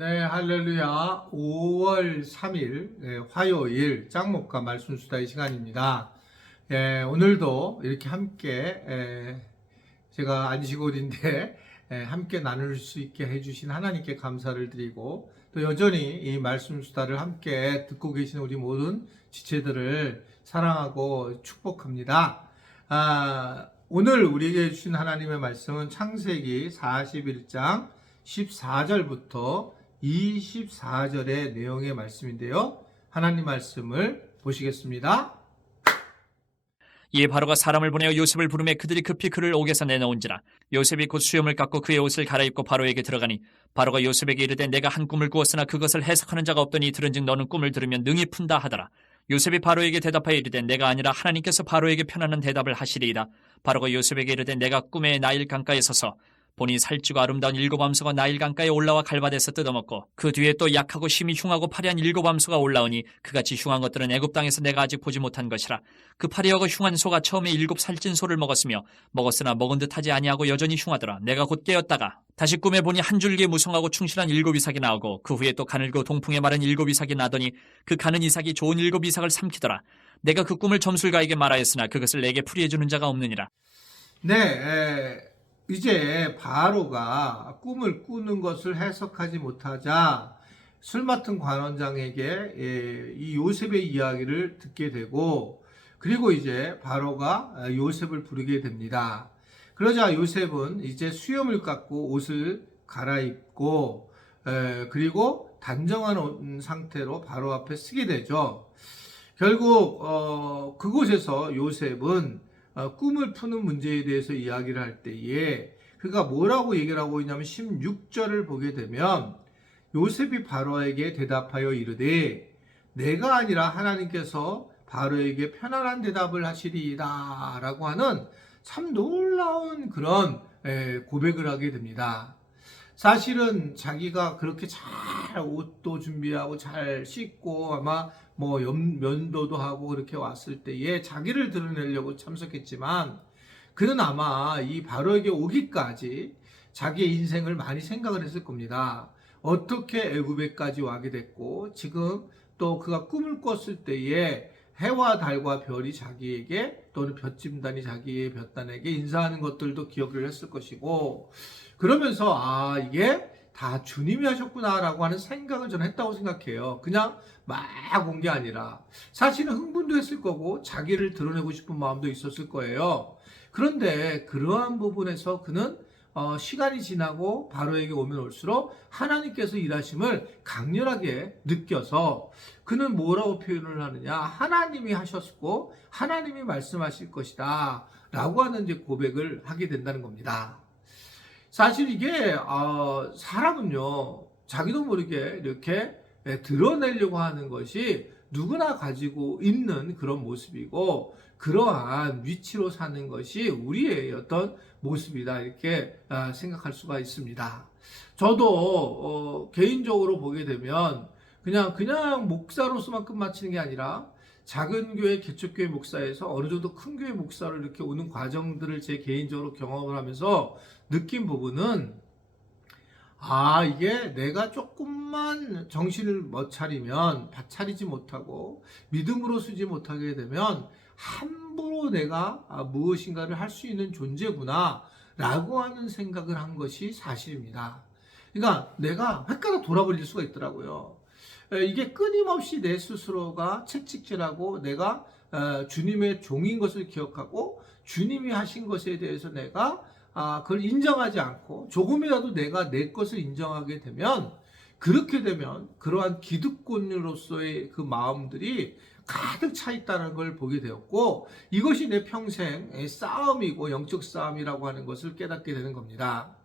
네, 할렐루야. 5월 3일 화요일 짱목과 말씀 수다의 시간입니다. 오늘도 이렇게 함께 제가 안식월인데 함께 나눌 수 있게 해주신 하나님께 감사를 드리고 또 여전히 이 말씀 수다를 함께 듣고 계신 우리 모든 지체들을 사랑하고 축복합니다. 오늘 우리에게 주신 하나님의 말씀은 창세기 41장 14절부터 24절의 내용의 말씀인데요. 하나님 말씀을 보시겠습니다. 이에 바로가 사람을 보내어 요셉을 부르매 그들이 급히 그를 옥에서 내놓은지라. 요셉이 곧 수염을 깎고 그의 옷을 갈아입고 바로에게 들어가니 바로가 요셉에게 이르되 내가 한 꿈을 꾸었으나 그것을 해석하는 자가 없더니 들은즉 너는 꿈을 들으면 능히 푼다 하더라. 요셉이 바로에게 대답하여 이르되 내가 아니라 하나님께서 바로에게 편안한 대답을 하시리이다. 바로가 요셉에게 이르되 내가 꿈에 나일 강가에 서서 보니 살찌고 아름다운 일곱 암소가 나일 강가에 올라와 갈바에서 뜯어먹고 그 뒤에 또 약하고 심히 흉하고 파리한 일곱 암소가 올라오니 그같이 흉한 것들은 애굽 땅에서 내가 아직 보지 못한 것이라. 그 파리하고 흉한 소가 처음에 일곱 살찐 소를 먹었으며 먹었으나 먹은 듯 하지 아니하고 여전히 흉하더라. 내가 곧 깨었다가 다시 꿈에 보니 한 줄기에 무성하고 충실한 일곱 이삭이 나오고 그 후에 또 가늘고 동풍에 마른 일곱 이삭이 나더니 그 가는 이삭이 좋은 일곱 이삭을 삼키더라. 내가 그 꿈을 점술가에게 말하였으나 그것을 내게 풀이해 주는 자가 없느니라. 이제 바로가 꿈을 꾸는 것을 해석하지 못하자 술 맡은 관원장에게 이 요셉의 이야기를 듣게 되고 그리고 이제 바로가 요셉을 부르게 됩니다. 그러자 요셉은 이제 수염을 깎고 옷을 갈아입고 그리고 단정한 상태로 바로 앞에 서게 되죠. 결국 그곳에서 요셉은 꿈을 푸는 문제에 대해서 이야기를 할 때에 그가 뭐라고 얘기를 하고 있냐면 16절을 보게 되면 요셉이 바로에게 대답하여 이르되 내가 아니라 하나님께서 바로에게 편안한 대답을 하시리이다 라고 하는 참 놀라운 그런 고백을 하게 됩니다. 사실은 자기가 그렇게 잘 옷도 준비하고 잘 씻고 아마 뭐 면도도 하고 그렇게 왔을 때에 자기를 드러내려고 참석했지만 그는 아마 이 바로에게 오기까지 자기의 인생을 많이 생각을 했을 겁니다. 어떻게 애굽에까지 와게 됐고 지금 또 그가 꿈을 꿨을 때에 해와 달과 별이 자기에게 또는 볏짐단이 자기의 볏단에게 인사하는 것들도 기억을 했을 것이고 그러면서 이게 다 주님이 하셨구나라고 하는 생각을 저는 했다고 생각해요. 그냥 막 온 게 아니라 사실은 흥분도 했을 거고 자기를 드러내고 싶은 마음도 있었을 거예요. 그런데 그러한 부분에서 그는 시간이 지나고 바로에게 오면 올수록 하나님께서 일하심을 강렬하게 느껴서 그는 뭐라고 표현을 하느냐 하나님이 하셨고 하나님이 말씀하실 것이다 라고 하는 이제 고백을 하게 된다는 겁니다. 사실 이게 사람은요 자기도 모르게 이렇게 드러내려고 하는 것이 누구나 가지고 있는 그런 모습이고 그러한 위치로 사는 것이 우리의 어떤 모습이다 이렇게 생각할 수가 있습니다. 저도 개인적으로 보게 되면 그냥 목사로서만 끝마치는 게 아니라 작은 교회 개척교회 목사에서 어느 정도 큰 교회 목사로 이렇게 오는 과정들을 제 개인적으로 경험을 하면서 느낀 부분은 이게 내가 조금만 정신을 못 차리면 바차리지 못하고 믿음으로 쓰지 못하게 되면 함부로 내가 무엇인가를 할 수 있는 존재구나 라고 하는 생각을 한 것이 사실입니다. 그러니까 내가 헷갈려 돌아버릴 수가 있더라고요. 이게 끊임없이 내 스스로가 채찍질하고 내가 주님의 종인 것을 기억하고 주님이 하신 것에 대해서 내가 그걸 인정하지 않고 조금이라도 내가 내 것을 인정하게 되면 그렇게 되면 그러한 기득권으로서의 그 마음들이 가득 차 있다는 걸 보게 되었고 이것이 내 평생의 싸움이고 영적 싸움이라고 하는 것을 깨닫게 되는 겁니다.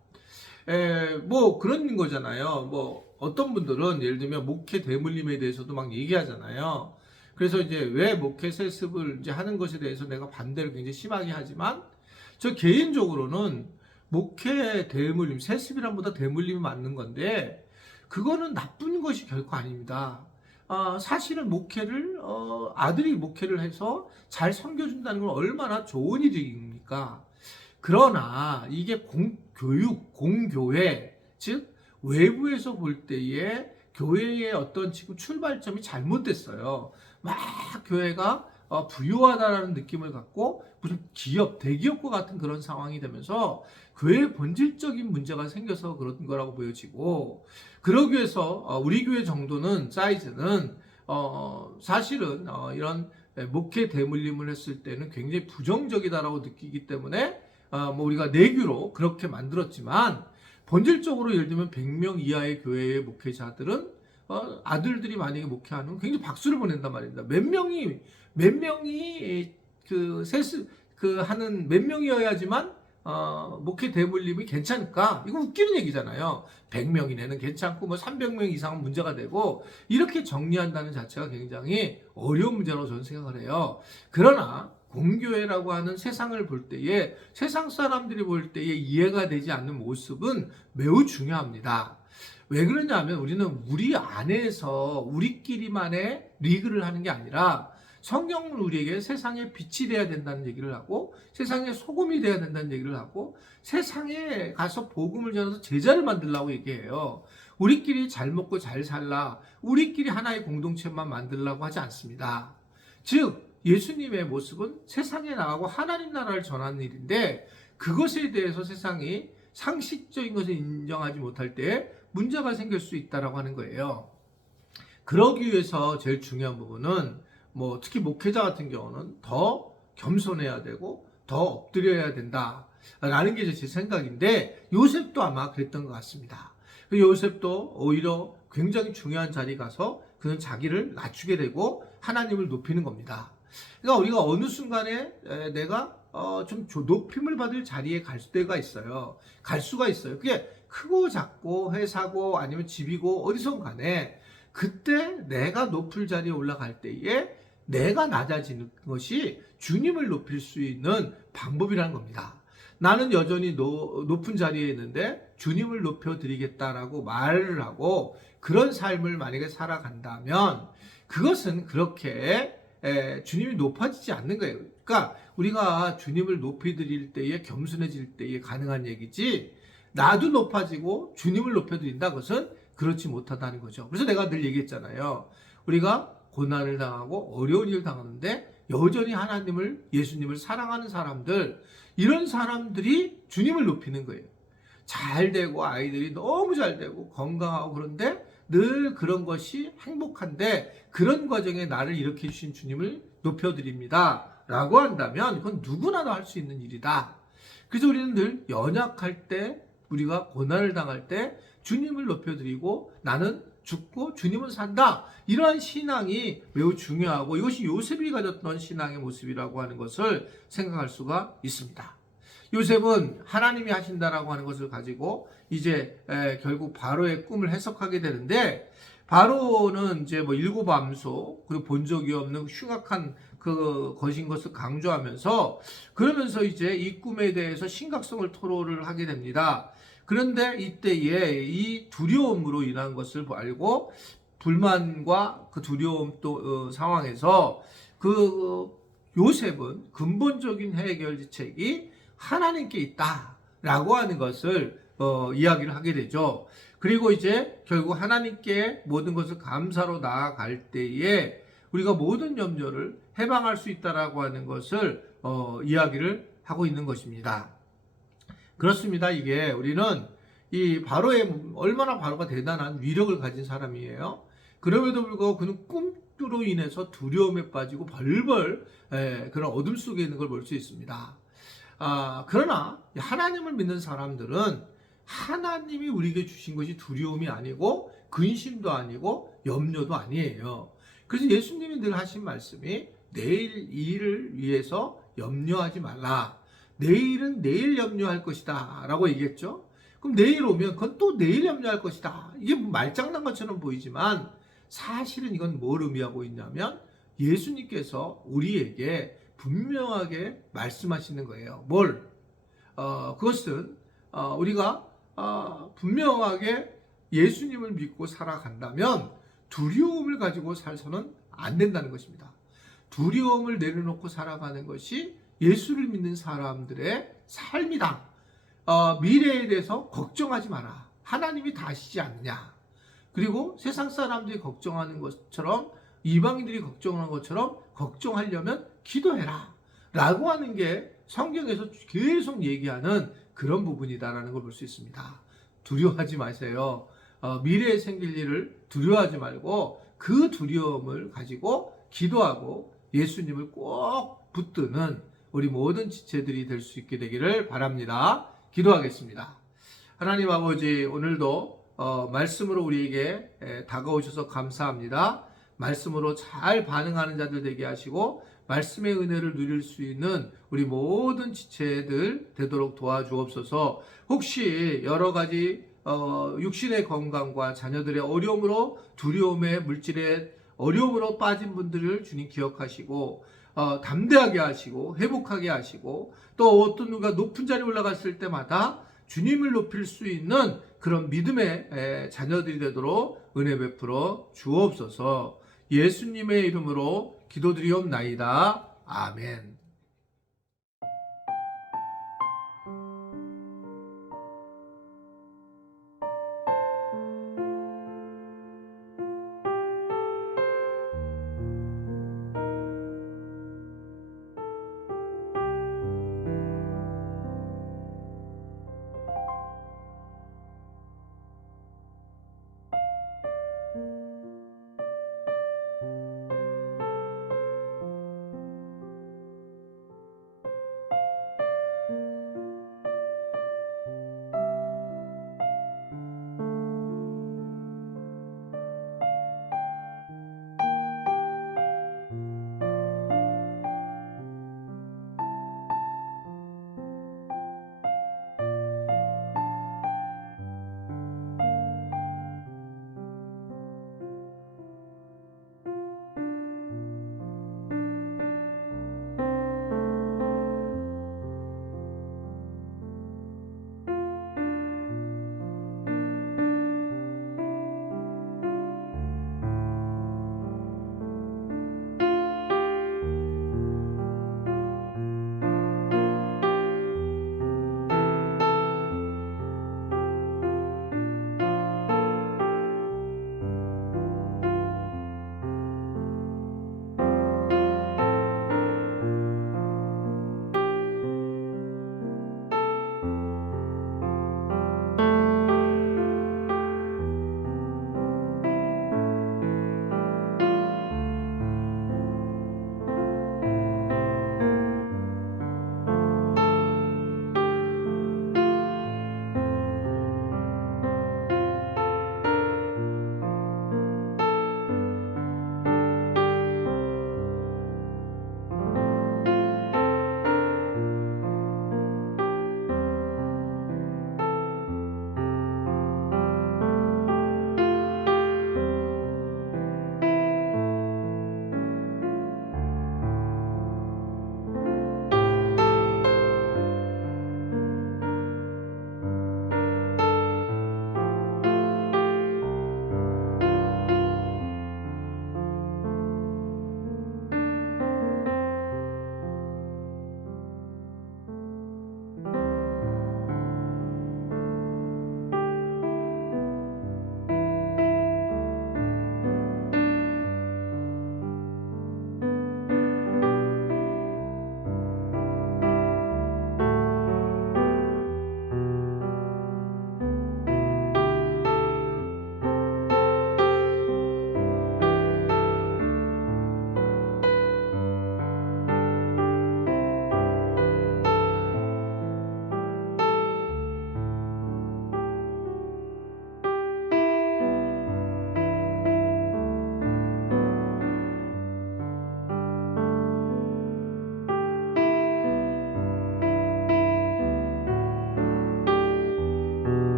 뭐 그런 거잖아요. 뭐 어떤 분들은 예를 들면 목회 대물림에 대해서도 막 얘기하잖아요. 그래서 이제 왜 목회 세습을 이제 하는 것에 대해서 내가 반대를 굉장히 심하게 하지만 저 개인적으로는 목회 대물림, 세습이란보다 대물림이 맞는 건데 그거는 나쁜 것이 결코 아닙니다. 사실은 목회를 아들이 목회를 해서 잘 섬겨준다는 건 얼마나 좋은 일입니까? 그러나 이게 공교회, 즉 외부에서 볼 때에 교회의 어떤 지금 출발점이 잘못됐어요. 막 교회가 부유하다라는 느낌을 갖고 무슨 기업, 대기업과 같은 그런 상황이 되면서 교회에 본질적인 문제가 생겨서 그런 거라고 보여지고, 그러기 위해서 우리 교회 정도는 사이즈는 사실은 이런 목회 대물림을 했을 때는 굉장히 부정적이다라고 느끼기 때문에 뭐 우리가 내규로 그렇게 만들었지만, 본질적으로 예를 들면 100명 이하의 교회의 목회자들은 아들들이 만약에 목회하는 굉장히 박수를 보낸단 말입니다. 몇 명이 하는 몇 명이어야지만 목회 대물림이 괜찮을까? 이거 웃기는 얘기잖아요. 100명 이내는 괜찮고 뭐 300명 이상은 문제가 되고, 이렇게 정리한다는 자체가 굉장히 어려운 문제라고 저는 생각을 해요. 그러나 공교회라고 하는 세상을 볼 때에, 세상 사람들이 볼 때에 이해가 되지 않는 모습은 매우 중요합니다. 왜 그러냐면 우리는 우리 안에서 우리끼리만의 리그를 하는 게 아니라 성경은 우리에게 세상의 빛이 돼야 된다는 얘기를 하고, 세상의 소금이 돼야 된다는 얘기를 하고, 세상에 가서 복음을 전해서 제자를 만들라고 얘기해요. 우리끼리 잘 먹고 잘 살라, 우리끼리 하나의 공동체만 만들라고 하지 않습니다. 즉 예수님의 모습은 세상에 나가고 하나님 나라를 전하는 일인데, 그것에 대해서 세상이 상식적인 것을 인정하지 못할 때 문제가 생길 수 있다라고 하는 거예요. 그러기 위해서 제일 중요한 부분은 뭐 특히 목회자 같은 경우는 더 겸손해야 되고 더 엎드려야 된다라는 게 제 생각인데, 요셉도 아마 그랬던 것 같습니다. 요셉도 오히려 굉장히 중요한 자리에 가서 그는 자기를 낮추게 되고 하나님을 높이는 겁니다. 그러니까 우리가 어느 순간에 내가 좀 높임을 받을 자리에 갈 때가 있어요. 갈 수가 있어요. 그게 크고 작고 회사고 아니면 집이고 어디선 간에, 그때 내가 높을 자리에 올라갈 때에 내가 낮아지는 것이 주님을 높일 수 있는 방법이라는 겁니다. 나는 여전히 높은 자리에 있는데 주님을 높여드리겠다라고 말을 하고 그런 삶을 만약에 살아간다면, 그것은 그렇게 주님이 높아지지 않는 거예요. 그러니까 우리가 주님을 높여드릴 때에 겸손해질 때에 가능한 얘기지, 나도 높아지고 주님을 높여드린다, 그것은 그렇지 못하다는 거죠. 그래서 내가 늘 얘기했잖아요. 우리가 고난을 당하고 어려운 일을 당하는데 여전히 하나님을, 예수님을 사랑하는 사람들, 이런 사람들이 주님을 높이는 거예요. 잘 되고 아이들이 너무 잘 되고 건강하고, 그런데 늘 그런 것이 행복한데 그런 과정에 나를 일으켜 주신 주님을 높여드립니다 라고 한다면 그건 누구나 할 수 있는 일이다. 그래서 우리는 늘 연약할 때, 우리가 고난을 당할 때 주님을 높여드리고 나는 죽고 주님은 산다, 이러한 신앙이 매우 중요하고, 이것이 요셉이 가졌던 신앙의 모습이라고 하는 것을 생각할 수가 있습니다. 요셉은 하나님이 하신다라고 하는 것을 가지고 이제 결국 바로의 꿈을 해석하게 되는데, 바로는 이제 뭐 일곱 암소 그리고 본 적이 없는 흉악한 그 것인 것을 강조하면서, 그러면서 이제 이 꿈에 대해서 심각성을 토로를 하게 됩니다. 그런데 이때에 이 두려움으로 인한 것을 알고, 불만과 그 두려움 또 상황에서 그 요셉은 근본적인 해결책이 하나님께 있다라고 하는 것을 이야기를 하게 되죠. 그리고 이제 결국 하나님께 모든 것을 감사로 나아갈 때에 우리가 모든 염려를 해방할 수 있다라고 하는 것을 이야기를 하고 있는 것입니다. 그렇습니다. 이게 우리는 이 얼마나 바로가 대단한 위력을 가진 사람이에요. 그럼에도 불구하고 그는 꿈으로 인해서 두려움에 빠지고 벌벌 그런 어둠 속에 있는 걸 볼 수 있습니다. 그러나 하나님을 믿는 사람들은 하나님이 우리에게 주신 것이 두려움이 아니고 근심도 아니고 염려도 아니에요. 그래서 예수님이 늘 하신 말씀이 내일 일을 위해서 염려하지 말라. 내일은 내일 염려할 것이다 라고 얘기했죠. 그럼 내일 오면 그건 또 내일 염려할 것이다. 이게 말장난 것처럼 보이지만 사실은 이건 뭘 의미하고 있냐면, 예수님께서 우리에게 분명하게 말씀하시는 거예요. 그것은 우리가 분명하게 예수님을 믿고 살아간다면 두려움을 가지고 살서는 안 된다는 것입니다. 두려움을 내려놓고 살아가는 것이 예수를 믿는 사람들의 삶이다. 미래에 대해서 걱정하지 마라. 하나님이 다 아시지 않느냐. 그리고 세상 사람들이 걱정하는 것처럼, 이방인들이 걱정하는 것처럼 걱정하려면 기도해라 라고 하는 게 성경에서 계속 얘기하는 그런 부분이다라는 걸 볼 수 있습니다. 두려워하지 마세요. 미래에 생길 일을 두려워하지 말고 그 두려움을 가지고 기도하고 예수님을 꼭 붙드는 우리 모든 지체들이 될 수 있게 되기를 바랍니다. 기도하겠습니다. 하나님 아버지, 오늘도 말씀으로 우리에게 다가오셔서 감사합니다. 말씀으로 잘 반응하는 자들 되게 하시고 말씀의 은혜를 누릴 수 있는 우리 모든 지체들 되도록 도와주옵소서. 혹시 여러 가지 육신의 건강과 자녀들의 어려움으로, 두려움의 물질의 어려움으로 빠진 분들을 주님 기억하시고 담대하게 하시고 회복하게 하시고, 또 어떤 누가 높은 자리에 올라갔을 때마다 주님을 높일 수 있는 그런 믿음의 자녀들이 되도록 은혜 베풀어 주옵소서. 예수님의 이름으로 기도드리옵나이다. 아멘.